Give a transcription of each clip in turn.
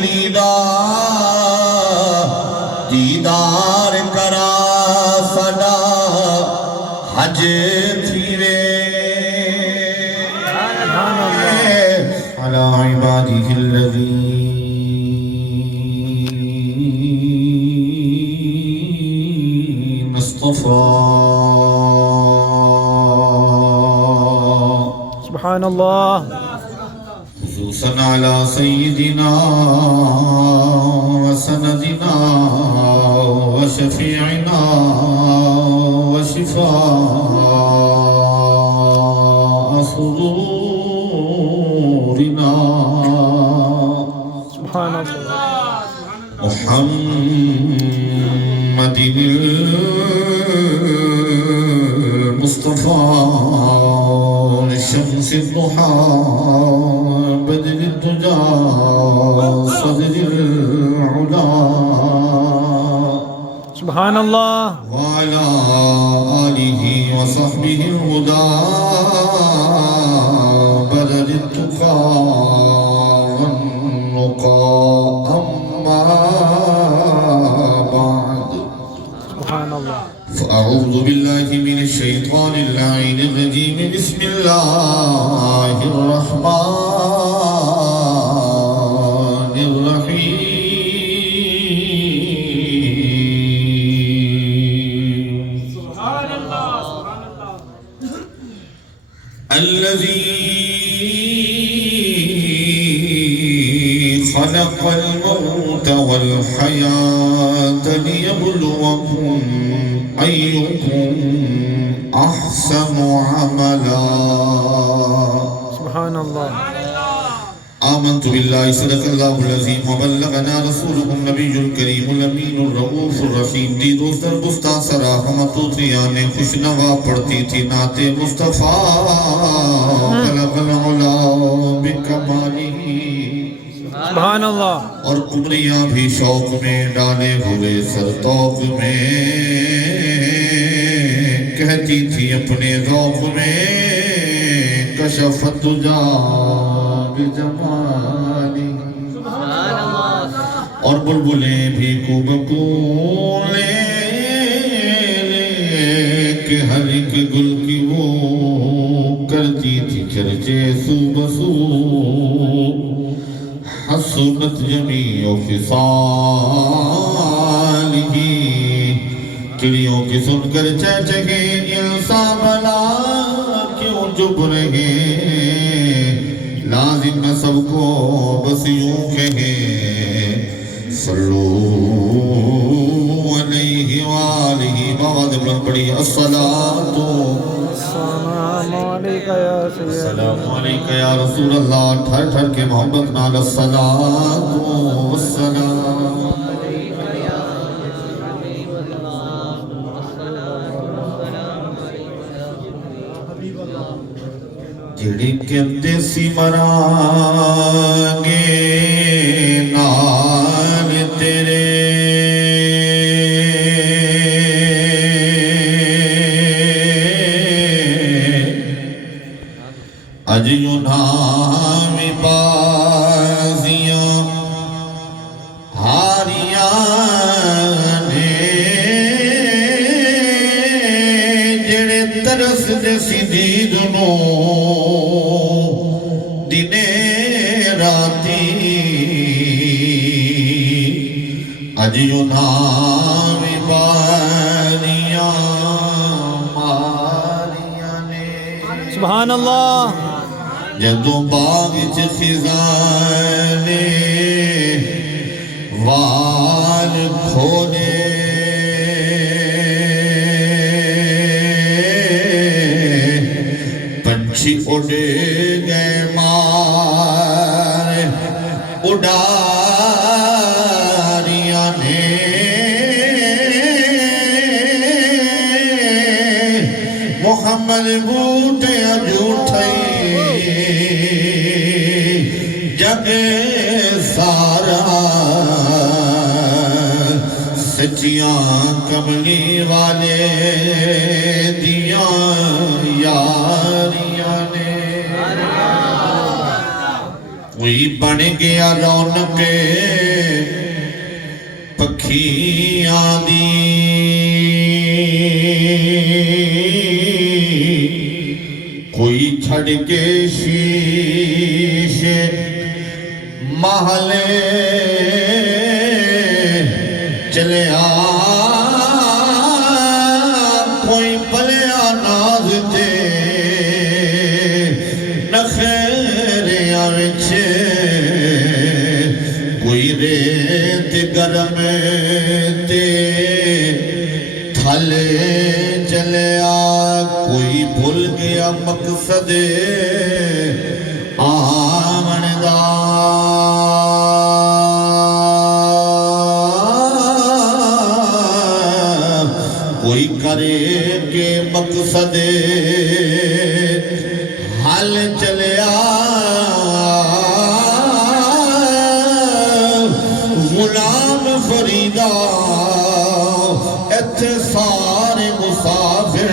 حضوری دا دیدار کرا سدا حج تھیوے علی عبادہ الذین اصطفى سبحان اللہ خصوصاً على سيدنا وسندنا وشفيعنا وشفاء صدورنا سبحان اللہ محمد المصطفى شمس الضحى بدر الدجى صدر العلا سبحان اللہ وعلى آله وصحبه الهدى بدر التقى والنقى أما بعد سبحان اللہ فأعوذ بالله من الشيطان اللعين الرجيم بسم الله الرحمن الرحيم سبحان اللہ سبحان اللہ الذي خلق الموت والحياة ليبلوكم أيكم أحسن عملا سبحان اللہ آمنت بالله صدق الله العظيم وبلغنا رسوله النبي الكريم الأمين الرؤوف الرحيم دی دوست در گفتہ سرا ہمتوتیاں نے خوشنوا پڑھتی تھی نعت مصطفیٰ بلغ العلا بکمالہ سبحان اللہ اور قمریاں بھی شوق میں ڈالے ہوئے سرطوق میں کہتی تھی اپنے ذوق میں کشفت دجا بجمالی اور بلبلیں بھی کوبکولے کہ ہر ایک گل کی وہ کرتی تھی چرچے سو بسو حسنت جمیع خصالہ چڑیوں کی سن کر چہچہے انسان بلا کیوں چپ رہے لازم نہ سب کو بس یوں کہیں صلو علیہ وآلہ مواد بلند پڑی الصلاة السلام علیکہ یا سید السلام علیکہ یا رسول اللہ ٹھر ٹھر کے محبت نال الصلاة والسلام جڑی کہتے سی مرانگے نال تیرے اج یوں نام بازیاں ہاریاں نے جڑے ترس دے سی دید نو دنے راتی اج یوں نام باریاں ماریاں نے سبحان اللہ جدوں باغ چ خزاں نے وال کھولے پنچھی اڑ گئے مار اڑاریاں نے محمد بوٹے جھوٹے جگ سارا سچیاں کملی والے دیاں یاریاں نے کوئی بن گیا رونق پکھیاں دی کوئی چھڑ کے شیشے محلے چلے کوئی بلیا ناز تے نخیریاں وچ کوئی ریت گرم تے تھلے چلیا کوئی بھول گیا مقصد آمن دا کوئی کرے کے مقصد حل چلیا غلام فریدہ ایتھے سارے مسافر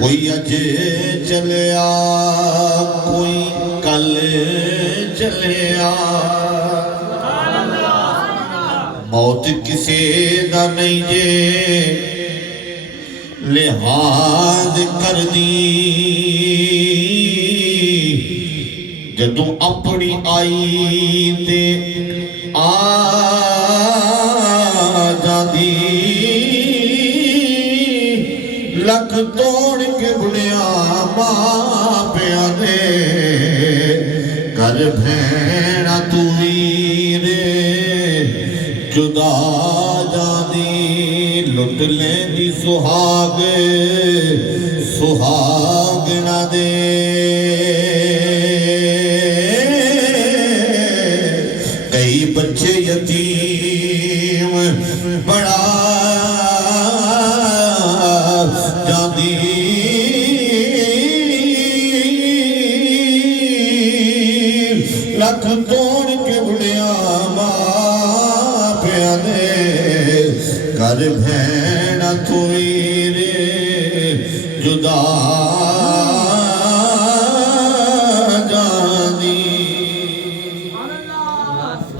کوئی اج چلیا کوئی کل چلیا موت کسے دا نہیں جے لحاظ کر دی جدوں اپنی آئی تے آ جاندی لکھ توڑ کے بڑیا ماں پیا دے کر بھیڑا تو ویرے جدا جاندی لٹ لیں دی سہاگ سہاگ نہ دے کئی بچے یتیم بڑا جاندی لکھ توڑ کے بڑیا ماں پیا دے کر بھیڑا تو ویرے جدا جاندی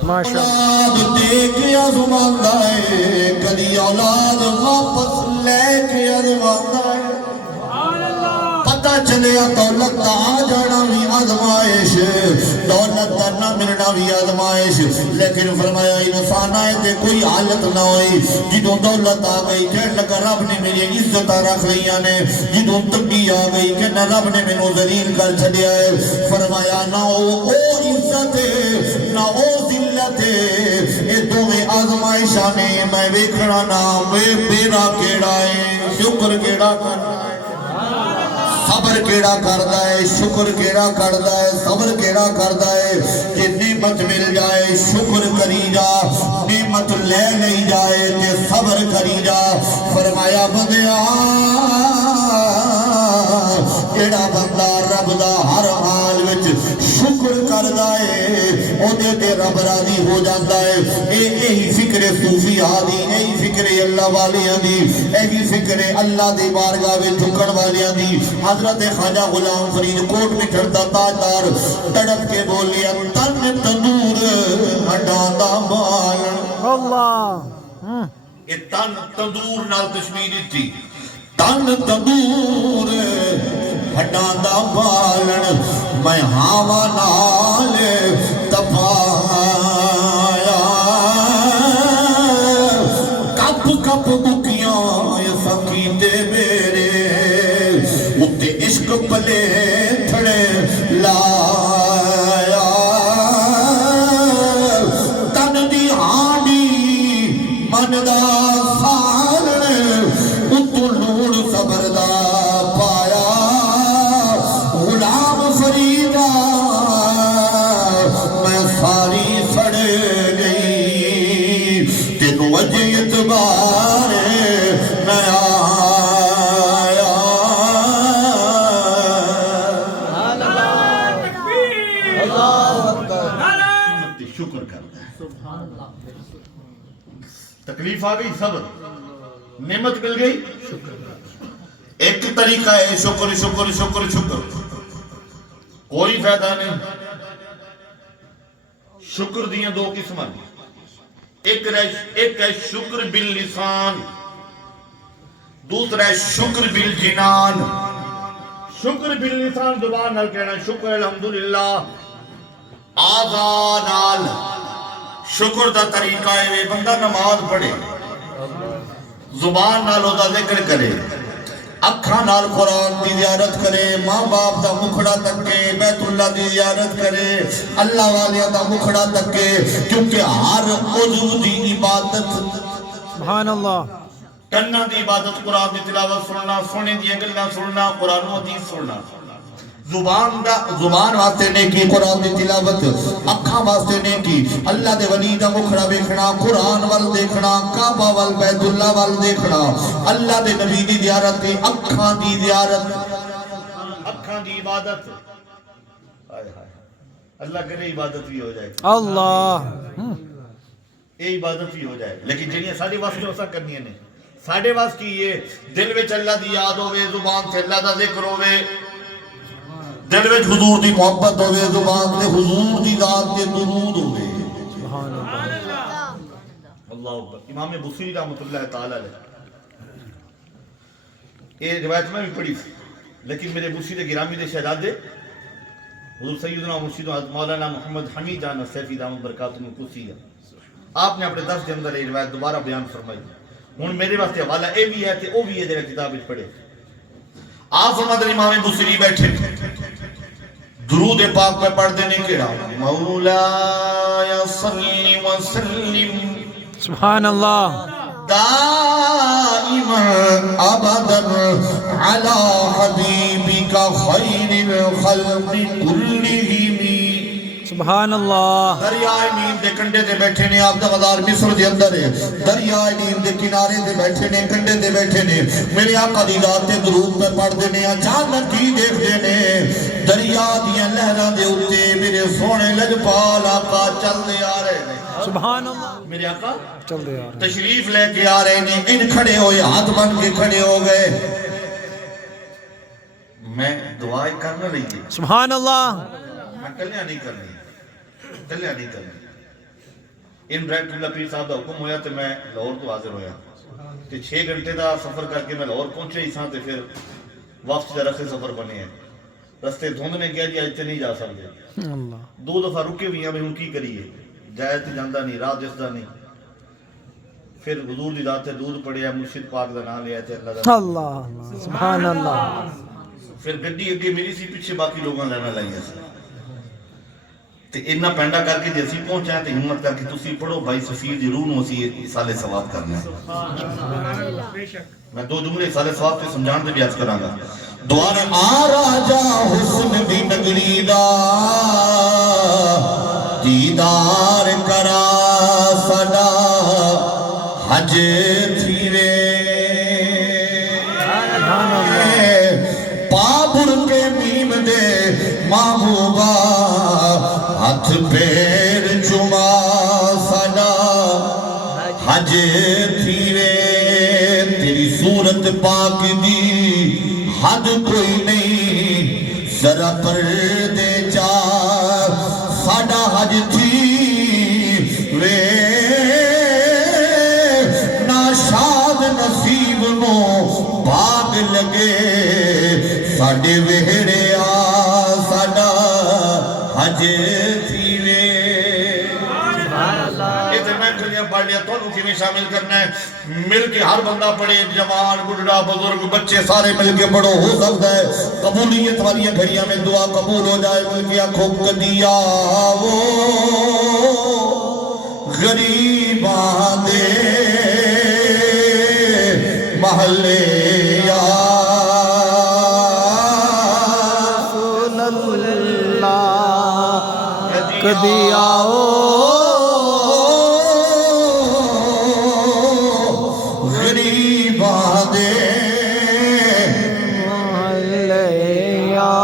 اولاد دیکھ آزماندہ ہے کدی اولاد واپس لے کے آزماندہ ہے پتہ چلیا دولت دا آ جانا بھی آزمائش دولت دا نہ ملنا بھی آزمائش لیکن فرمایا انسان آئے تے کوئی حالت نہ ہوئی جدوں دولت آ گئی کہنے لگا رب نے میری عزت رکھ لیاں نے جدوں تنگی آ گئی کہنا رب نے میں نو ذلیل کر چھڑیا ہے فرمایا نہ او عزت نہ او ذلت اے دوویں آزمائشاں نے میں ویکھنا نہ میرا کیڑا ہے شکر کیڑا کرنا ہے صبر کیڑا کردا ہے شکر کیڑا کردا ہے صبر کیڑا کردا ہے کہ نعمت مل جائے شکر کری جا نعمت لے نہیں جائے تے صبر کری جا فرمایا بندیا کیڑا بندہ رب دا ہر حال وچ شکر کردا ہے او دے تے رب راضی ہو جاندا ہے یہی فکر صوفیاء دی یہی فکر اللہ والیاں دی یہی فکر اللہ دی بارگاہ وچ جھکن والیاں دی حضرت خواجہ غلام فرید کوٹ میں چڑھتا تاجدار تڑپ کے بولیا تن تندور ہٹاں دا بالن اللہ یہ تن تندور نال تشبیہ تھی تن تندور ہٹاں دا بالن میں ہاوا نال تپایا کپ کپ بکیاں سکی دے میرے اتے عشق پلے تھڑے لایا تن دی ہانڈی من دا سالن اتو نور صبر دا پایا غلام فریدہ میں ساری سڑ گئی تینوں وجہ اعتبار نیا تکلیف آ گئی صبر نعمت مل گئی ایک طریقہ ہے شکر شکر شکر شکر کوئی فائدہ نہیں شکر دیاں دو قسم ایک ہے شکر باللسان، دوسرا ہے شکر بالجنان۔ شکر باللسان زبان نال کہنا شکر الحمدللہ، آزان نال شکر دا طریقہ ہے بندہ نماز پڑھے، زبان نال دا ذکر کرے، اکھاں نال قرآن دی زیارت کرے، ماں باپ دا مکھڑا تکے، بیت اللہ دی زیارت کرے، اللہ والیاں دا مکھڑا تکے، کیونکہ ہر عضو دی عبادت سبحان اللہ، کناں دی عبادت قرآن دی تلاوت سننا، سونے دی گلاں سننا، قرآن و حدیث سننا، زبان واسطے نے کی قرآن دی تلاوت، اکھاں واسطے نے کی اللہ دے ولی دا مکھڑا ویکھنا، قرآن وال دیکھنا، کعبہ وال بیت اللہ وال دیکھنا، اللہ دے نبی دی زیارت دی، اکھاں دی زیارت، اکھاں دی عبادت، اللہ کرے عبادت بھی ہو جائے، اللہ یہ عبادت بھی ہو جائے، لیکن جنہیں ساڑھے واسطے ہو سا کرنی ہے ساڑھے واسطے کی یہ دل وچ اللہ دی یاد ہوئے، زبان سے اللہ دا ذکر ہوئے، دل وچ حضور دی محبت ہوئے، زبان سے حضور دی ذات کے درود ہوئے۔ سبحان اللہ، اللہ اکبر۔ امام بصری رحمۃ اللہ تعالی علیہ یہ روایت میں بھی پڑھی تھی، لیکن میرے بصری دے گرامی دے شہزادے حضور سیدنا مرشد مولانا محمد حمید جان سیفی دامت برکاتہ قدسی آپ نے اپنے درس کے اندر یہ روایت دوبارہ بیان فرمائی۔ ہن میرے واسطے حوالہ اے بھی ہے تے او بھی ہے جڑا کتاب وچ پڑھے۔ آپ فرماتے ہیں امام بصری بیٹھے درود پاک میں پڑھ دینے کیڑا مولا صلی وسلم سبحان اللہ، دائما ابدا علی حبیبک خیر الخلق کلہم۔ سبحان اللہ، دریائے نیل دے کنڈے دے بیٹھے نے، آپ دا مزار مصر دے اندر ہے، دریائے نیل دے کنارے دے بیٹھے نے، کنڈے دے بیٹھے نے، میرے آقا دی ذات تے درود پہ پڑھ دینے، اچانک ہی دیکھ دینے دریا دیاں لہراں دے اُتے میرے سونے لجپال آقا چل دے آ رہے ہیں۔ سبحان اللہ، میرے آقا چل دے یار، تشریف لے کے آ رہے ہیں، ان کھڑے ہوئے ہاتھ بن کے کھڑے ہو گئے، میں دعائیں کرنا لئیے، سبحان اللہ، میں کلیاں نہیں کرنی، کلیاں نہیں کرنی۔ ان بریک اللہ پیر صاحب دا حکم ہویا تے میں لاہور تو حاضر ہویا تے 6 گھنٹے دا سفر کر کے میں لاہور پہنچے ہی سان تے پھر واپس دا رکھے سفر بنے ہیں، رستے دھوند نے کہا جی آج تے نہیں جا سکتے، اللہ 2 دفعہ رکے ہوئی ہیں، ہن کی کریے، جائے تے جاندہ نہیں، راہ دسدا نہیں، پھر حضور دی ذات تے دودھ پڑیا، مرشد پاک دا نام لیا تے اللہ دا، اللہ، سبحان اللہ، پھر گڈی اگے میری سی، پیچھے باقی لوگاں لینا لائیا سی تے اتنا پینڈا کر کے جیسی پہنچا تے ہمت کر کے تسی پڑھو بھائی سفیر دی روح نو اسی سالے ثواب کرنا ہے۔ میں 2 جملے سالے ثواب تے سمجھان تے بھی عرض کراں گا۔ دعا نے آ راجا حسن دی نگری دا دیدار کرا ساڈا حج تھیوے، پابر کے میم دے محبوبہ ہاتھ پیر چما ساڈا حج تھیوے، تیری صورت پاک دی حد کوئی نہیں، ذرا پردے چار ساڈا حج تھیوے، ناشاد نصیب نو باغ لگے ساڈے وہڑے آ ساڈا حج تھیوے۔ اتنا کلیاں پڑھ لیا تو انہوں کی میں شامل کرنا ہے، مل کے ہر بندہ پڑھے، جوان بڑھڑا بزرگ بچے سارے مل کے پڑھو، ہو سکتا ہے قبولیت والی گھڑیاں میں دعا قبول ہو جائے۔ مل کے آنکھوں کدیا وہ غریباں دے محلے یا رسول اللہ، کدی آؤ غریباں دے یا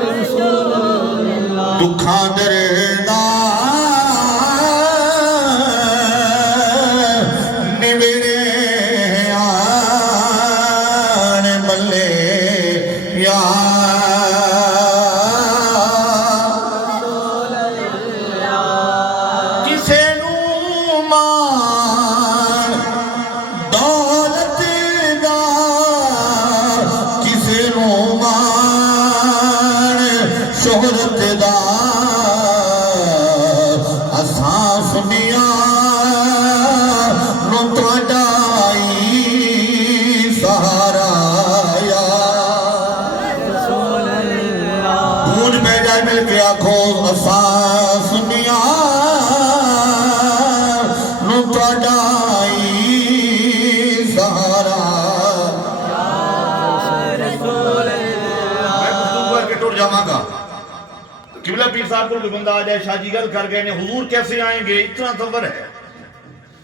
رسول اللہ، دکھاں دردا نبڑے صاحب کو کوئی بندہ آ جائے شاہ جی گل کر گئے نے حضور کیسے آئیں گے اتنا سفر ہے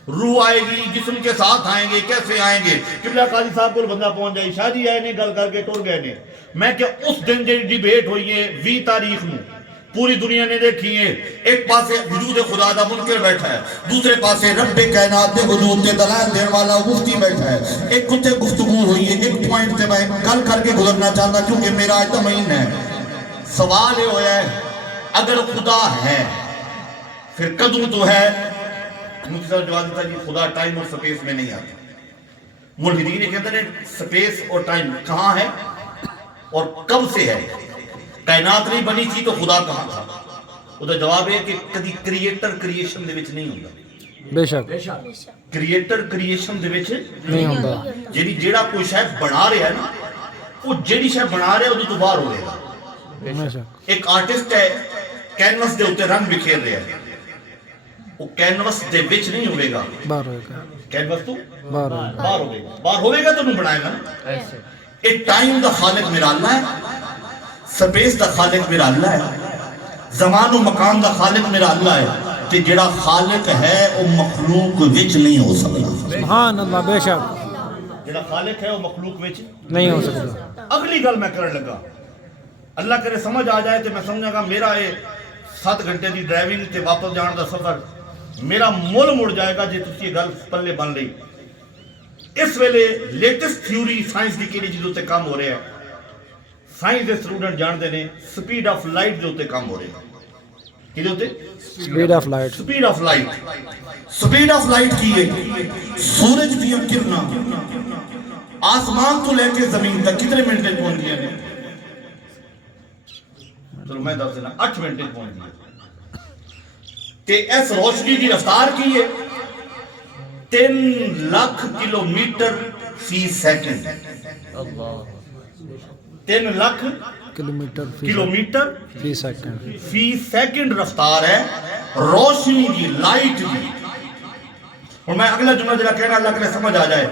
روح آئے گی جسم کے ساتھ آئیں گے کیسے آئیں گے قبلہ قاضی صاحب کو بندہ پہنچ جائے شاہ جی آئے نے گل کر کے ٹر گئے نے میں کہ اس دن جی ڈیبیٹ ہوئی ہے 20 تاریخ میں پوری دنیا نے دیکھی ہے ایک پاسے وجود خدا دا منکر بیٹھا ہے دوسرے پاسے رب کائنات دے وجود دے دلائل دین والا مفتی بیٹھا ہے ایک کتے گفتگو ہوئی ہے ایک پوائنٹ سے میں گل کر کے گزرنا چاہتا کیونکہ میرا آج تمہین ہے سوال یہ ہویا ہے اگر خدا ہے پھر کدوں تو ہے مجھے صاحب جواب دیتا جی خدا ٹائم اور سپیس میں نہیں آتا ملحدین کہتے ہیں سپیس اور ٹائم کہاں ہے اور کب سے ہے کائنات نہیں بنی تھی تو خدا کہاں تھا وہ جواب ہے کہ کدی کریٹر کریشن دے وچ نہیں ہوندا بے شک کریٹر کریشن دے وچ نہیں ہوندا جیڑی جیڑا کوئی شے بنا رہا ہے نا وہ جیڑی شے بنا رہا ہے وہ تو باہر ہوے گا بے شک ایک آرٹسٹ ہے کینوس دے اوتے رنگ بکھیر رہا ہے وہ کینوس دے وچ نہیں ہوے گا باہر ہوئے گا کینوس تو باہر ہوئے گا باہر ہوے گا تو نہیں بنائے گا نا ایک ٹائم دا خالق میرا اللہ ہے سپیس دا خالق میرا اللہ ہے زمان و مکان دا خالق میرا اللہ ہے کہ جڑا خالق ہے وہ مخلوق وچ نہیں ہو سکتا سبحان اللہ بے شک جڑا خالق ہے وہ مخلوق وچ نہیں ہو سکتا اگلی گل میں کرنے لگا اللہ کرے سمجھ آ جائے تو میں سمجھا گا میرا یہ 7 گھنٹے دی ڈرائیونگ تے واپس جان دا سفر میرا مول مڑ جائے گا جی تسی یہ گل پلے بن رہی اس ویلے لیٹسٹ تھیوری سائنس دی کیڑی چیز تے کام ہو رہا ہے سائنس دے اسٹوڈنٹ جانتے ہیں سپیڈ آف لائٹ دے ہوتے کام ہو رہے ہیں کی دے ہوتے speed of light speed of light speed of light کی ہے سورج دیا کرنا آسمان تو لے کے زمین تک کتنے منٹ پہنچ گیا ہے چلو میں دس دینا 8 منٹ پہنچ گیا تے اس روشنی کی رفتار کی ہے 3 لاکھ کلومیٹر فی سیکنڈ 3 لاکھ کلومیٹر فی سیکنڈ رفتار ہے روشنی کی لائٹ کی اور میں اگلا جملہ جڑا کہنا اللہ کرے سمجھ آ جائے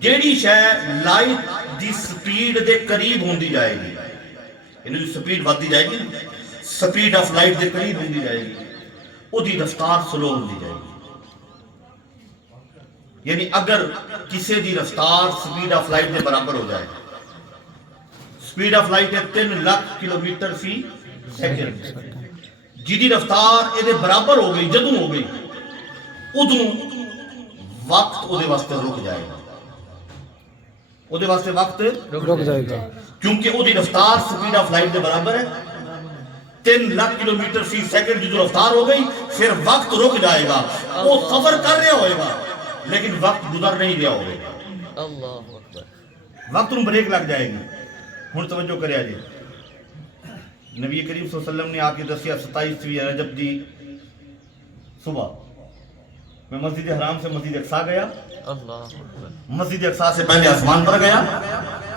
جیڑی شے لائٹ دی سپیڈ دے قریب ہوندی جائے گی یعنی جو سپیڈ بڑھتی جائے گی سپیڈ آف لائٹ دے قریب ہوندی جائے گی وہ دی رفتار سلو ہوندی جائے گی یعنی اگر کسی دی رفتار سپیڈ آف لائٹ دے برابر ہو جائے سپیڈ آف لائٹ ہے 3 لاکھ کلومیٹر فی سیکنڈ جی دی رفتار یہ دے برابر ہو گئی جدوں ہو گئی ادوں وقت او دے واسطے رک جائے گا او دے واسطے وقت رک جائے گا کیونکہ او دی رفتار سپیڈ آف لائٹ دے برابر ہے 3 لاکھ کلومیٹر فی سیکنڈ جو رفتار ہو گئی پھر وقت رک جائے گا وہ سفر کر رہا ہوئے گا لیکن وقت گزر نہیں رہا ہوگا وقت ان بریک لگ جائے گی ہن توجہ کریا جی نبی کریم صلی اللہ علیہ وسلم نے آ کے دسیا 27ویں رجب دی صبح میں مسجد حرام سے مسجد اقصی گیا مسجد اقصی سے پہلے آسمان پر گیا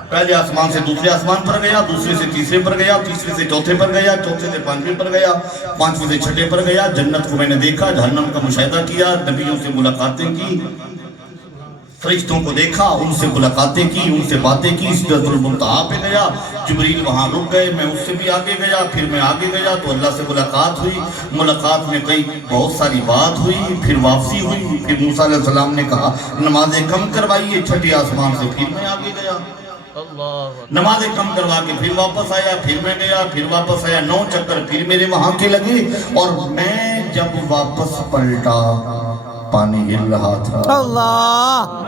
پہلے آسمان سے دوسرے آسمان پر گیا دوسرے سے تیسرے پر گیا تیسرے سے چوتھے پر گیا چوتھے سے پانچویں پر گیا پانچویں سے چھٹے پر گیا جنت کو میں نے دیکھا جہنم کا مشاہدہ کیا نبیوں سے ملاقاتیں کی فرشتوں کو دیکھا ان سے ملاقاتیں کی ان سے باتیں کی سدرۃ المنتہا پہ گیا جبریل وہاں رک گئے میں اس سے بھی آگے گیا پھر میں آگے گیا تو اللہ سے ملاقات ہوئی ملاقات میں کئی بہت ساری بات ہوئی پھر واپسی ہوئی پھر موسیٰ علیہ السلام نے کہا نمازیں کم کروائیے چھٹے آسمان سے پھر میں آگے گیا نمازیں کم کروا کے پھر واپس آیا پھر میں گیا پھر واپس آیا 9 چکر پھر میرے وہاں کے لگے اور میں جب واپس پلٹا پانی ہل رہا تھا اللہ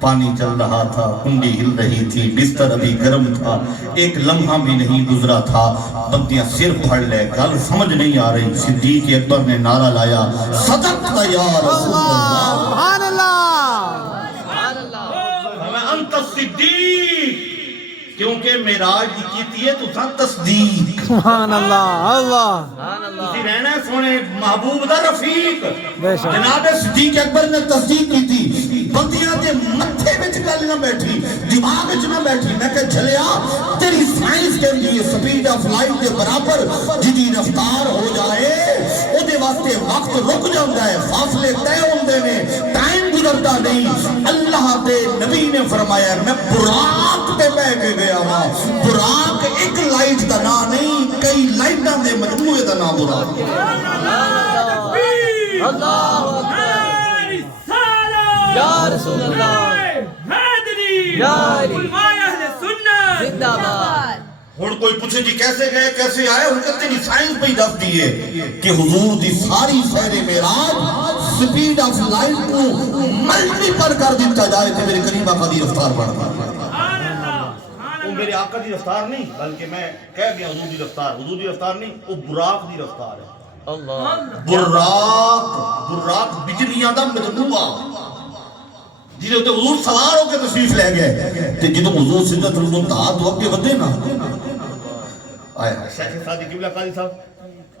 پانی چل رہا تھا کنڈی ہل رہی تھی بستر ابھی گرم تھا ایک لمحہ بھی نہیں گزرا تھا بندیاں سر پھڑ لے گل سمجھ نہیں آ رہی صدیق اکبر نے نعرہ لایا صدقت یا رسول اللہ سبحان اللہ انت الصدیق کیونکہ معراج دی کیتی ہے تو تھا تصدیق سبحان اللہ اللہ تسی رہنا ہے سونے محبوب دا رفیق بے شک جناب صدیق اکبر نے تصدیق کی تھی بندیاں دے متھے وچ گل نہ بیٹھی دماغ وچ نہ بیٹھی میں کہ جھلیا تیری سائنس کے لیے سپیڈ آف لائٹ کے برابر جدی رفتار ہو جائے او دے واسطے وقت رک جاندا ہے فاصلے طے ہوندے نے ٹائم گزرتا نہیں اللہ دے نبی نے فرمایا میں براق تے بہ کے گیا ہوا. براق ایک لائٹ دا نام نہیں, کئی لائٹاں دے مجموعے دا نام براق. اللہ یا رسول اللہ یا زندہ باد. ہن کوئی پوچھے جی کیسے گئے کیسے آئے, ہن کہتے جی سائنس پہ ہی دس دیئے کہ حضور دی ساری سیر معراج سپیڈ آف لائٹ کو ملٹی پر کر دیتا جائے تو میرے کریم آقا دی رفتار بڑھتا. وہ میرے آقا دی رفتار نہیں بلکہ میں کہہ گیا حضور دی رفتار. حضور دی رفتار نہیں, وہ براق دی رفتار ہے. براق بجلیاں دا مجموعہ جیدے ہوتے حضور سوار ہو کے تشریف لے گئے تے جدو حضور سدرۃ المنتہا تو اگے ودے نا. آئے شیخ سعدی قبلہ قاضی صاحب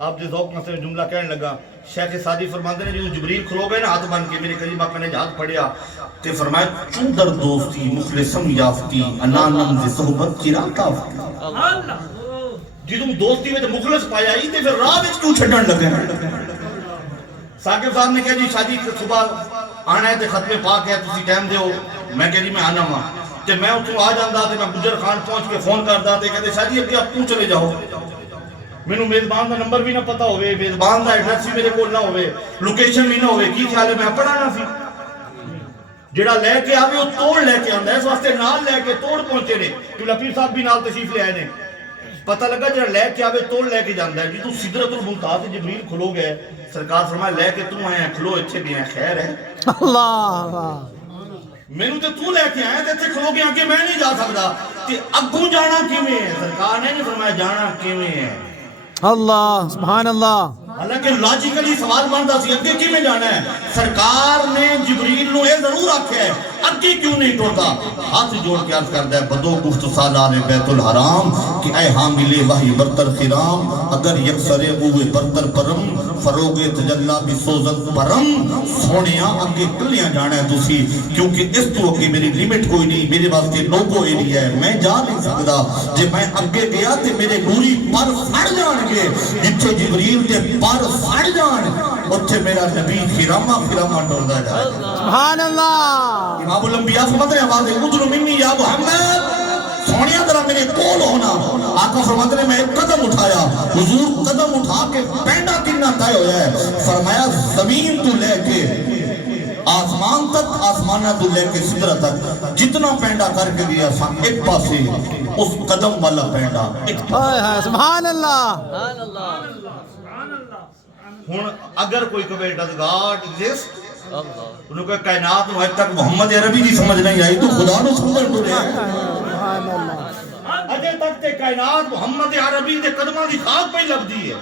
آپ جو ذوق میں سے جملہ کہنے لگا, شیخ سعدی فرماتے ہیں جو جبریل کھلو گئے نا ہاتھ بن کے, میرے کریم آقا نے ہاتھ پڑھیا تے فرمایا چون در دوستی مخلصم یافتی انانم ز صحبت چرا کافتی. جدو دوستی میں مخلص پایا ہی تے پھر راہ وچ کیوں چھڈن لگے. ثاقب صاحب نے کہا جی شادی صبح آنا ہے تے ختمے پاک ہے تسی ٹائم دیو. میں کہہ جی میں آنا ہوں تے میں اتوں آ جاندا تے میں گجر خان پہنچ کے فون کردا تے کہتے شاہ جی اب آپ کیوں چلے جاؤ. مینوں میزبان دا نمبر بھی نہ پتہ ہوئے, میزبان دا ایڈریس بھی میرے کول نہ ہوئے, لوکیشن بھی نہ ہوئے, کی خیال ہے میں اپنا نہ سی. جڑا لے کے آوے وہ توڑ لے کے آندا ہے, اس واسطے نال لے کے توڑ پہنچے نے. قبلہ پیر صاحب بھی نال تشریف لے آئے نے. پتہ لگا جڑا لے کے آوے توڑ لے کے جاندا ہے. جی تو سدرۃ المنتہا تے جبریل کھلو گئے, سرکار فرمایا لے کے تو آئے ہیں کھلو اتھے گئے ہیں خیر ہے. اللہ مینوں تے تو لے کے آئے تے اتھے کھلو گیا کہ میں نہیں جا سکدا تے اگوں جانا کیویں ہے. سرکار نے نہیں فرمایا جانا کیویں ہے. اللہ سبحان اللہ. حالانکہ لاجیکلی سوال بنتا سی اگے کیویں جانا ہے. سرکار نے جبریل نو اے ضرور آکھیا ہے اگے کیوں نہیں ٹرتا. ہاتھ جوڑ کے عرض کردا ہے بدو گفت سالار بیت الحرام کہ اے حامل وحی برتر خرام, اگر یکسر اوے برتر پرم فروغ تجلا بسوزت پرم. سونیاں اگے کلیاں جانا ہے تسی, کیونکہ اس تو اگے میری لیمٹ کوئی نہیں, میرے واسطے نوگو ایریا ہے, میں جا نہیں سکدا. جے میں اگے گیا تے میرے نوری پر پھڑ جان گے, جتھے جبریل دے پر پھڑ جان اتھے میرا نبی خرامہ خرامہ ٹردا جائے. سبحان اللہ. امام الانبیاء فرماتے ہیں آواز ادھر منی یا محمد, سونیا ذرا میرے کول ہونا. آقا فرماتے ہیں میں ایک قدم اٹھایا, حضور قدم اٹھا کے پینڈا کتنا طے ہویا ہے. فرمایا زمین تو لے کے آسمان تک, آسمانہ تو لے کے سدرہ تک جتنا پینڈا کر کے گیا سا ایک پاسے اس قدم والا پینڈا ایک. سبحان اللہ. ہن اگر کوئی کہے ڈز گاڈ ایگزسٹ, انہوں کہ کائنات میں آج تک محمد عربی کی سمجھ نہیں آئی تو خدا نو سمجھ تو رہے. اجے تک تے کائنات محمد عربی دے قدماں دی خاک پہ لبدی ہے.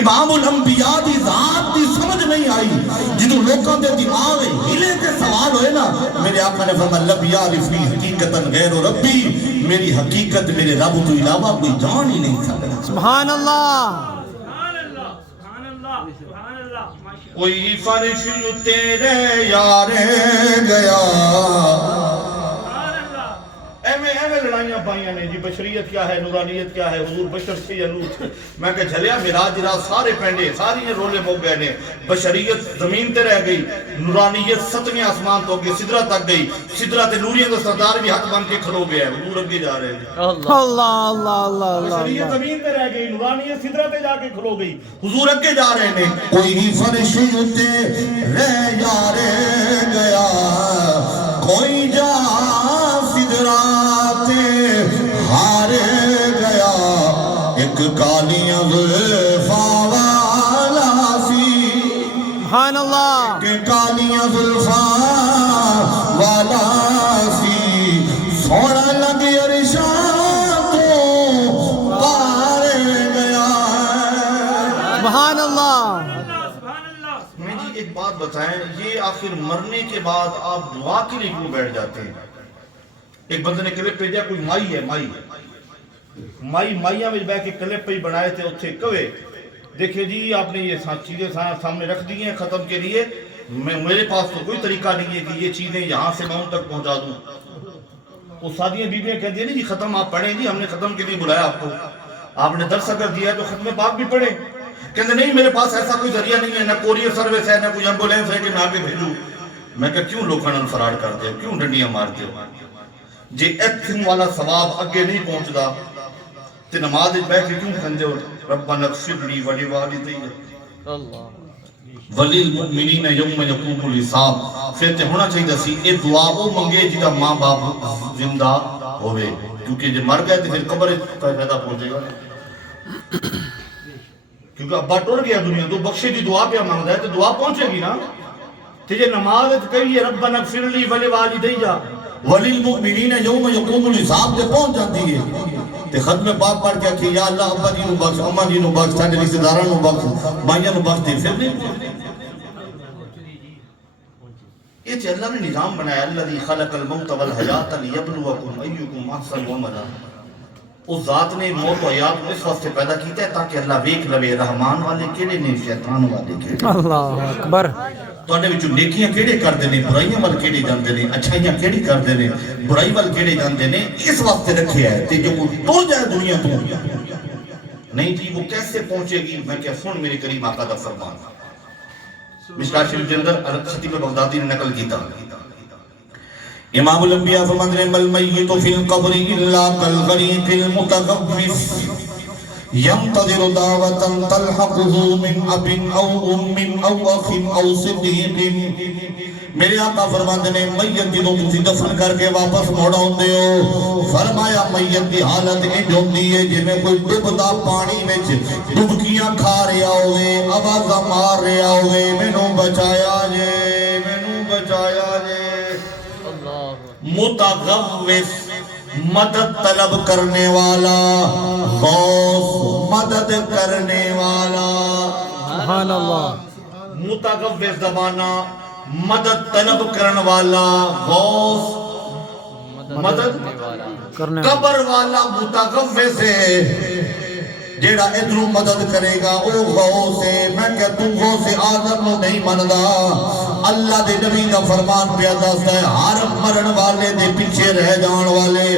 امام الانبیاء دی ذات دی سمجھ نہیں آئی. جدو لوکاں دے دماغ ہلے تے سوال ہوئے نا, میرے آقا نے فرمایا لب یعرفنی حقیقتاً غیر ربی, میری حقیقت میرے رب تو علاوہ کوئی جان ہی نہیں سکتا. سبحان اللہ. کوئی فرش تیرے یار گیا. ایویں لڑائیاں پائیاں نے جی بشریت کیا ہے, نورانیت کیا ہے, حضور بشر سے یا نور سے. میں کہ جھلیا میراج رات سارے پینڈے ساری رولے مو گئے نے. بشریت زمین تے رہ گئی, نورانیت ستویں آسمان تو گئی, سدرہ تک گئی. سدرہ تے نوریت دا سردار بھی ہاتھ بن کے کھلو گیا ہے, حضور اگے جا رہے ہیں. اللہ اللہ اللہ. بشریت زمین تے رہ گئی, نورانیت سدرہ تے جا کے کھلو گئی, حضور اگے جا رہے ہیں. کوئی فرش تیرے یار گیا, کوئی جا ہار گیا, ایک کالیاں زلفاں والا سی. سبحان اللہ. کہ کالیاں زلفاں والا سی, سونا لگ عرشاں تو پار گیا. سبحان اللہ. میں جی ایک بات بتائیں, یہ آخر مرنے کے بعد آپ دعا کے لیے کیوں بیٹھ جاتے ہیں؟ ایک بندے نے کلپ بھیجا, کوئی مائی ہے, مائیاں میں بیٹھ کے کلپ پہ بنائے تھے اتھے کوے. دیکھیں جی آپ نے یہ چیزیں سامنے رکھ دی ہیں ختم کے لیے, میرے پاس تو کوئی طریقہ نہیں ہے کہ یہ چیزیں یہاں سے میں ان تک پہنچا دوں. وہ سادیاں بیویاں کہتی ہیں نہیں جی ختم آپ پڑھیں جی, ہم نے ختم کے لیے بلایا آپ کو, آپ نے درس اگر دیا ہے تو ختم پاک بھی پڑھیں. کہتے نہیں میرے پاس ایسا کوئی ذریعہ نہیں ہے, نہ کوریئر سروس ہے, نہ کوئی ایمبولینس ہے کہ میں آگے بھیجوں. میں کہا کیوں لوکاں نال فراڈ کردے ہو، کیوں ڈنڈیاں ماردے ہو؟ جے ایتھن والا ثواب اگے نہیں پہنچدا تے نماز وچ بیٹھ کے کیوں کھندے ہو ربنا اغفر لی ولوالدی وللمؤمنین یوم یقوم الحساب؟ پھر تے ہونا چاہیے سی اے دعا وہ منگے جدا ماں باپ زندہ ہوئے، کیونکہ جے مر گئے تو پھر قبر پیدا پہنچے گا، کیونکہ ابا ٹر گیا دنیا تو بخشے دی دعا پہ مانگدا ہے تو دعا پہنچے گی نا۔ تے جے نماز کہیے ربنا اغفر لی ولوالدی وللمؤمنین یوم یقوم الحساب تے پہنچ جاتی ہے، تے ختم پاک پڑھ کے کہ یا اللہ ابا جی نو بخش، اماں جی نو بخش، ساڈے رشتہ داراں نو بخش، بھائیاں نو بخش، تے پھر نہیں یہ تے اللہ نے نظام بنایا، الذی خلق الموت والحیات لیبلوکم ایکم احسن عملا۔ اس ذات نے موت و حیات اس واسطے پیدا کیتا ہے تاکہ اللہ ویکھ لوے رحمان والے کیڑے نے شیطان والے کیڑے۔ اللہ اکبر۔ تواڈے وچوں نیکیاں کیڑے کردے نے، برائیاں ول کیڑے جاندے نے، اچھائیاں کیڑی کردے نے، برائی ول کیڑے جاندے نے، اس واسطے رکھیا ہے تے جو ٹر جائے دنیا تو نہیں جی وہ کیسے پہنچے گی؟ میں کیا سن میرے کریم آقا دا فرمان مشکاۃ شریف کے اندر خطیب بغدادی نے نقل کیتا، امام الانبیاء فرماتے ہیں مل میت فی القبر الا کالغریق المتغوث ينتظر دعوة تلحقه من اب او ام او اخ او صدیق۔ میرے آقا فرماتے ہیں میت جدوں تسی دفن کر کے واپس موڑ آؤندے ہو، فرمایا میت دی حالت انج ہوندی ہے جویں کوئی ڈبدا پانی وچ ڈبکیاں کھا رہا ہوئے، آوازاں مار رہا ہوئے، مینوں بچایا جے، مینوں بچایا جے۔ متغوث مدد طلب کرنے والا، غوث مدد کرنے والا۔ سبحان اللہ۔ متغوث زمانہ مدد طلب کرنے والا، غوث مدد کرنے قبر والا متغوث ہے، جیڑا ادھروں مدد کرے گا او غوث ہے۔ میں کہ تو غوث اعظم نو نہیں مندا، اللہ دے نبی دا فرمان پیا دسدا ہے ہر مرن والے دے پیچھے رہ جان والے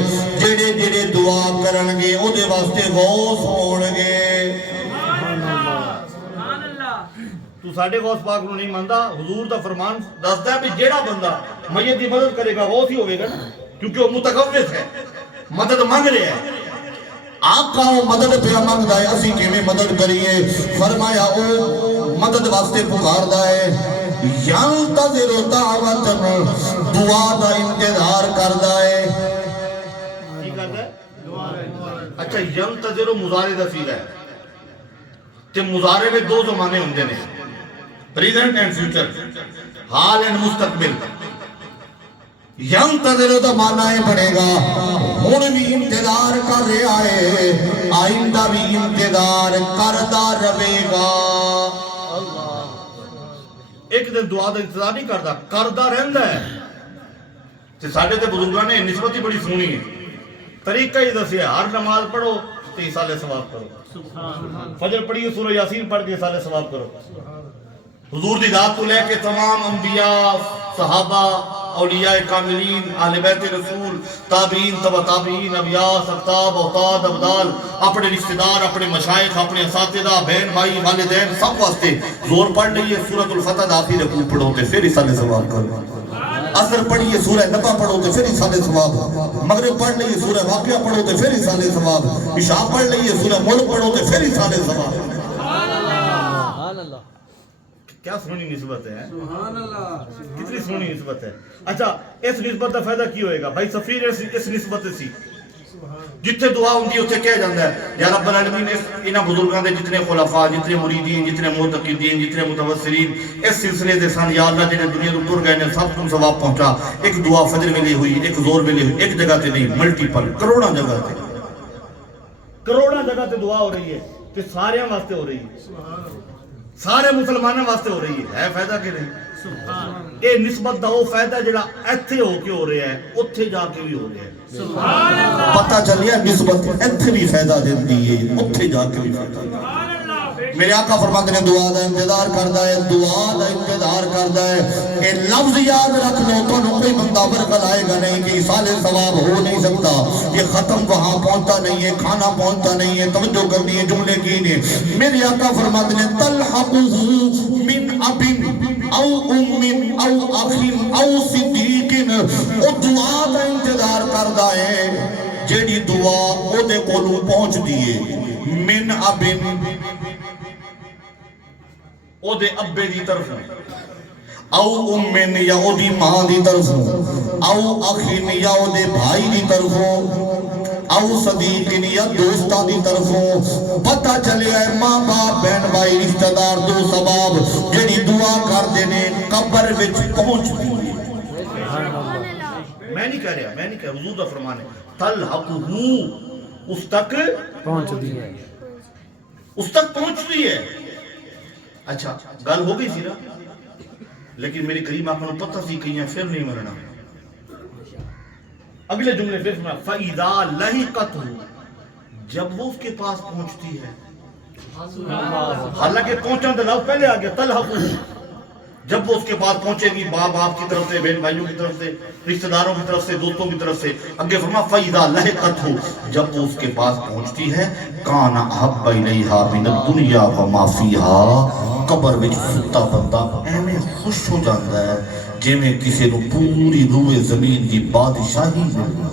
جڑے جڑے دعا کرن گے او دے واسطے غوث ہون گے۔ سبحان اللہ۔ تو ساڈے غوث پاک نو نہیں مندا، حضور دا فرمان دسدا ہے کہ جیڑا بندہ میت دی مدد کرے گا غوث ہی ہوے گا نا، کیونکہ وہ متغوث ہے، مدد مانگ رہا ہے۔ آقا وہ مدد پہ مانگدا ہے، اسی کیویں مدد کریے؟ فرمایا او مدد واسطے پکاردا ہے، ینتظر دعوت، دعا دا انتظار کردا ہے۔ کی کردا ہے؟ اچھا ینتظر مضارع دا صیغہ ہے تے مضارع میں دو زمانے ہوندے نے، پریزنٹ اینڈ فیوچر، حال اینڈ مستقبل۔ ینتظر دا معنی ہے بنے گا ہن بھی انتظار کر رہا ہے، آئندہ بھی انتظار کردا رہے گا۔ ایک دن دعا دا انتظار نہیں کردا، کردا رہندا ہے۔ تے ساڈے تے بزرگاں نے نسبت ہی بڑی سونی ہے، طریقہ ہی دسیا، ہر نماز پڑھو تے ایصال ثواب کرو، فجر پڑھیے سورہ یاسین پڑھ کے ایصال ثواب کرو۔ حضور دی ذات کو لے کے تمام انبیاء، صحابہ، اولیاء کاملین، اہل بیت رسول، تابعین، تبع تابعین، ابیاس، اقطاب، اوتاد، ابدال، اپنے رشتہ دار، اپنے مشائخ، اپنے اساتذہ، بہن بھائی، والدین، سب واسطے زور پڑھ لئیے سورۃ الفتح دا آخری رکوع پڑھو تے پھر ایصال ثواب کرو۔ عصر پڑھیے سورہ نبا پڑھو تے پھر ایصال ثواب، مغرب پڑھ لئیے سورہ واقعہ پڑھو تے پھر ایصال ثواب، عشاء پڑھ لئیے سورہ ملک پڑھو تے پھر ایصال ثواب۔ سبحان اللہ۔ کیا سونی نسبت ہے، سبحان اللہ، کتنی سونی نسبت ہے۔ اچھا اس نسبت کا فائدہ کی ہوئے گا؟ بھائی سفیر اس نسبت سی جتھے دعا ہوندی اتھے کہہ جاندہ ہے یا رب العالمین انہاں بزرگاں دے جتنے خلفاء، جتنے مریدین، جتنے معتقدین، جتنے متوسلین اس سلسلے دے سن، یا اللہ جنہیں دنیا تو ٹر گئے نے سب کو ثواب پہنچا۔ ایک دعا فجر ویلے ہوئی، ایک زور ویلے ہوئی، ایک جگہ تے نہیں، ملٹیپل کروڑاں جگہ تے، کروڑاں جگہ تے دعا ہو رہی ہے کہ سارے واسطے ہو رہی ہے، سارے مسلمانوں واسطے ہو رہی ہے فائدہ کہ نہیں؟ اے نسبت دا وہ فائدہ جڑا ایتھے ہو کے ہو رہا ہے اتھے جا کے بھی ہو رہا ہے۔ پتہ چلیا نسبت ایتھے بھی فائدہ دیتی ہے، اتھے جا کے بھی فائدہ دیتی ہے۔ میرے آقا فرماتے ہیں دعا دا انتظار کردا ہے، دعا دا انتظار کردا ہے۔ اے لفظ یاد رکھ لو، تو کوئی بندہ برگل آئے گا نہیں کہ ایصال ثواب ہو نہیں سکتا، یہ ختم وہاں پہنچتا نہیں ہے، کھانا پہنچتا نہیں ہے، توجہ کرنی ہے جملے کی نے۔ میرے آقا فرماتے ہیں تلحقہ من اب او ام من او اخین او صدیقین او دعا دا انتظار کردہ ہے جیڑی دعا او دے کولوں پہنچ دیئے من ابن او دے ابے دی طرف او امین یا او دی ماں دی طرف او اخین یا او دے بھائی دی طرف او صدیقین یا دوستہ دی طرف پتہ چلے ہے ماں باپ بہن بھائی رشتہ دار دو سباب جیڑی دعا کر دینے قبر وچ پہنچ دی میں نہیں کہہ رہا میں نہیں کہہ رہا حضور دا فرمان ہے تلحقہ اس تک پہنچ دی ہے اس تک پہنچ دی ہے اچھا گل ہو گئی سی نا لیکن میری کریم آپ کو پتہ سی کہیں پھر نہیں مرنا اگلے جملے پھر سنا فَإِذَا لَحِقَتْهُ جب وہ اس کے پاس پہنچتی ہے حالانکہ پہنچا تو لفظ پہلے آ گیا تلحقہ جب وہ اس کے پاس پہنچے گی باپ باپ کی طرف سے بہن بھائیوں کی طرف سے رشتہ داروں کی طرف سے دوستوں کی طرف سے اگے فرما فَإِذَا لَحِقَتْهُ جب وہ اس کے پاس پہنچتی ہے کَانَ أَحَبَّ إِلَيْهَا مِنَ الدُّنْيَا وَمَا فِيهَا قبر وچ ستا بندہ ایویں خوش ہو جاتا ہے جویں کسی نو پوری روئے زمین دی بادشاہی ملے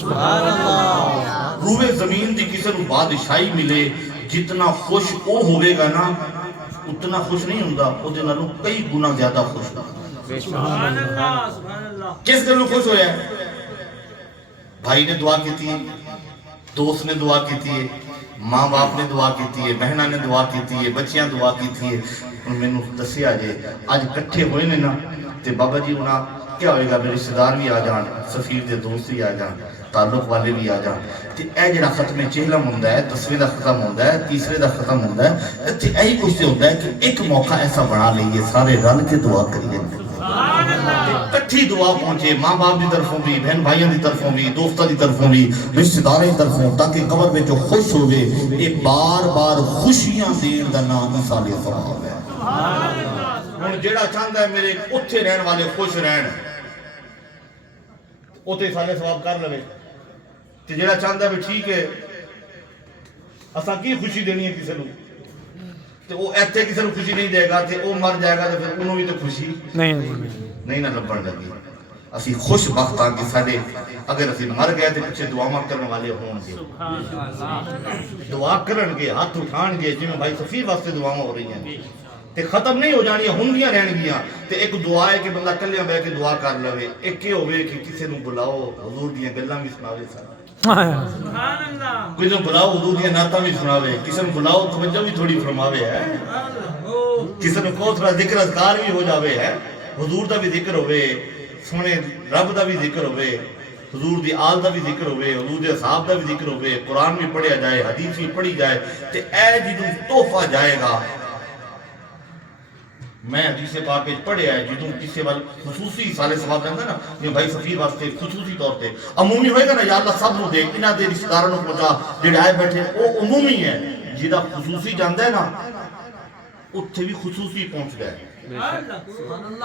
سبحان اللہ روئے زمین دی کسی نو بادشاہی ملے جتنا خوش او ہوئے گا نا اتنا خوش نہیں ہوندا او دے نالوں کئی گنا زیادہ خوش ہوگا سبحان اللہ کس گل نو خوش ہویا ہے بھائی نے دعا کی تھی دوست نے دعا کی تھی ماں باپ نے دعا کیتی ہے بہنہ نے دعا کیتی ہے بچیاں دعا کیتی ہے ان میں نے دسیا جے آج کٹھے ہوئے نے نا تے بابا جی انہاں کیا ہوئے گا میرے رشتہ دار بھی آ جان سفیر دے دوست بھی آ جان تعلق والے بھی آ جان تے اے جڑا ختم چہلم ہوندا ہے 10ویں دا ختم ہوندا ہے تیسرے دا ختم ہوندا ہے تے ایہی کچھ تے ہوندا ہے کہ ایک موقع ایسا بنا لئیے سارے رل کے دعا کریے کٹھی دعا پہنچے ماں باپ دی طرفوں بھی بہن بھائیوں دی طرفوں بھی دوستہ دی طرفوں بھی رشتہ داروں دی طرفوں تاکہ قبر میں جو خوش ہوئے یہ بار بار خوشیاں دین دا نام مثال ثواب ہے ہن جیڑا چاہندا ہے میرے اوتھے رہن والے خوش رہن اوتھے سالے ثواب کر لوے تے جیڑا چاہندا ہے ٹھیک ہے اساں کی خوشی دینی ہے کسے نو تے او ایتھے کسے نو خوشی نہیں دے گا تے او مر جائے گا تے پھر انہوں بھی تو خوشی نہیں نہ لبن لگی اسی خوش بخت آن کے ساڑے اگر اسی مر گئے تے پچھے دعا کرنے والے ہوں گے دعا کرن گے ہاتھ اٹھان گے جنہوں بھائی صفیر واسطے دعا ہو رہی ہیں تے ختم نہیں ہو جانی ہنگیاں رہن گیاں تے ایک دعا ہے کہ بندہ کلیاں بے کے دعا کر لوے ایک کے ہوئے کہ کسے نو بلاؤ حضور دیاں گلاں بھی سناوے سارا کوئی نو بلاؤ حضور دیاں نعتاں بھی سناوے کسے نو بلاؤ توجہ بھی تھوڑی فرماوے ہے کسے نو کو تھوڑا ذکر اذکار بھی ہو جاوے ہے حضور دا بھی ذکر ہوئے سونے رب دا بھی ذکر ہوئے حضور دی آل دا بھی ذکر ہوئے حضور دے صحاب دا بھی ذکر ہوئے قرآن بھی پڑھیا جائے حدیث بھی پڑھی جائے تے اے جدوں تحفہ جائے گا میں حدیث پاک پہ پڑھیا ہے جدوں کسی وال خصوصی سالے ثواب رہندا نا یہ بھائی سفیر واسطے خصوصی طور پہ عمومی ہوئے گا نا یا اللہ سب نو دے انہاں دے رشتہ داراں نو پہنچا جڑے آئے بیٹھے او عمومی ہے جدا خصوصی جاندا ہے نا اتھے بھی خصوصی پہنچ گئے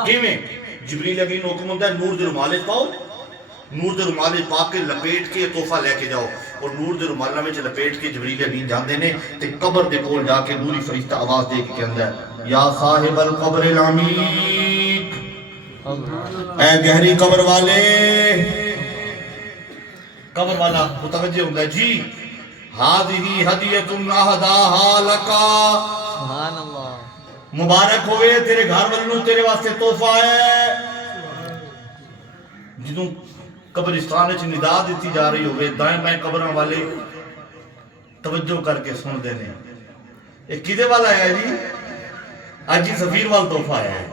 کیویں جبریل امین نو حکم ہوندا ہے نور دے رومالے پاؤ نور دے رومالے پا کے لپیٹ کے تحفہ لے کے جاؤ اور نور دے رومالاں وچ لپیٹ کے جبریل امین جاندے نے تے قبر دے کول جا کے نوری فرشتہ آواز دے کے کہندا ہے یا صاحب القبر العمیق اے گہری قبر والے قبر والا متوجہ ہوندا ہے جی ہذہ ہدیۃ اہداھا لکا سبحان اللہ مبارک ہوئے تیرے گھر والوں تیرے واسطے تحفہ ہے جدوں قبرستان وچ ندا دیتی جا رہی ہوئے دائیں بائیں قبراں والے توجہ کر کے سن دے نے یہ کدے والا ہے جی اج ہی سفیر وال تحفہ آیا ہے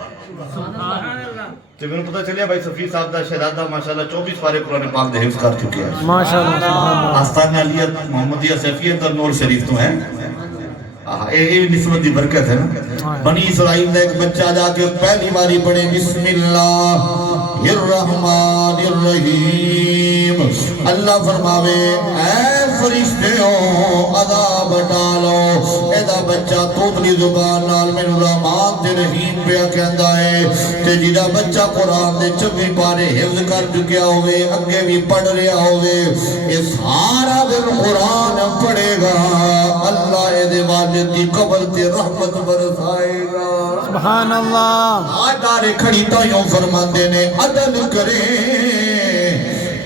تو میں نے پتہ چلیا بھائی سفیر صاحب دا شہزادہ ماشاءاللہ 24 پارے قرآن پاک دے حفظ کر چکے ہیں ماشاءاللہ آستانہ علیت محمدیہ سیفیت اور نور شریف تو ہیں یہ نسبت دی برکت ہے نا بنی اسرائیل دا ایک بچہ جا کے پہلی باری پڑھے بسم اللہ الرحمن الرحیم اللہ فرماوے اے فرشتے ہو عذاب ڈالو ایدا بچہ توتلی زبان نال میرے رحمان دے رحیم پہ کہندا ہے تے جیدا بچہ قرآن دے 26 پارے حفظ کر چکیا ہوئے اگے بھی پڑھ رہا ہوئے یہ سارا دن قرآن پڑھے گا اللہ اے والد دی قبر تے رحمت برسائے گا سبحان اللہ آدارے کھڑی تائیوں فرماندے نے عدل کرے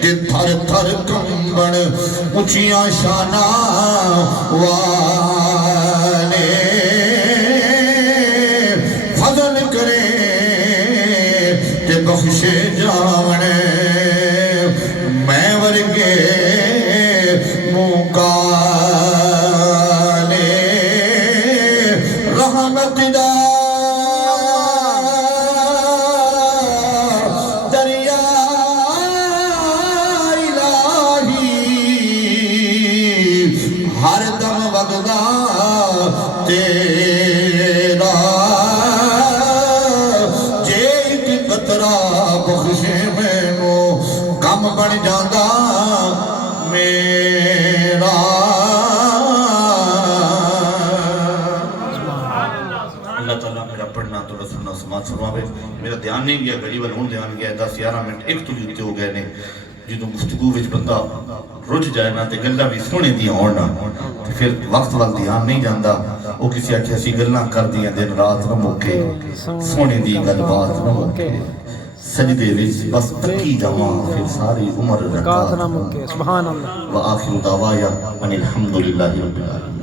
کہ تھر تھر کمبن اچھیاں شانہ والے فضل کرے کہ بخشے جاونے میں ورگے مکالے رحمت دا ہر دم وگدا تیرا جے ایک قطرہ بخشے مینوں کم بن جاندا میرا اللہ تعالیٰ میرا پڑھنا تو رسولنا سماعت فرماوے میرا دھیان نہیں گیا غریباً ہون دھیان گیا 10-11 منٹ ایک تو جوتے ہو گئے نے جدوں گفتگو وچ بندہ رج جائے نا تے گلاں بھی سونے دیاں ہون نا تے پھر وقت وال دھیان نہیں جاندا او کسی آکھیا سی گلاں کر دیاں دن رات نہ مکے سونے دی گل بات نہ مکے سجدے وچ بس تکی جاواں پھر ساری عمر رکعت نہ مکے سبحان اللہ وآخر دعوایا ان الحمدللہ رب العالمین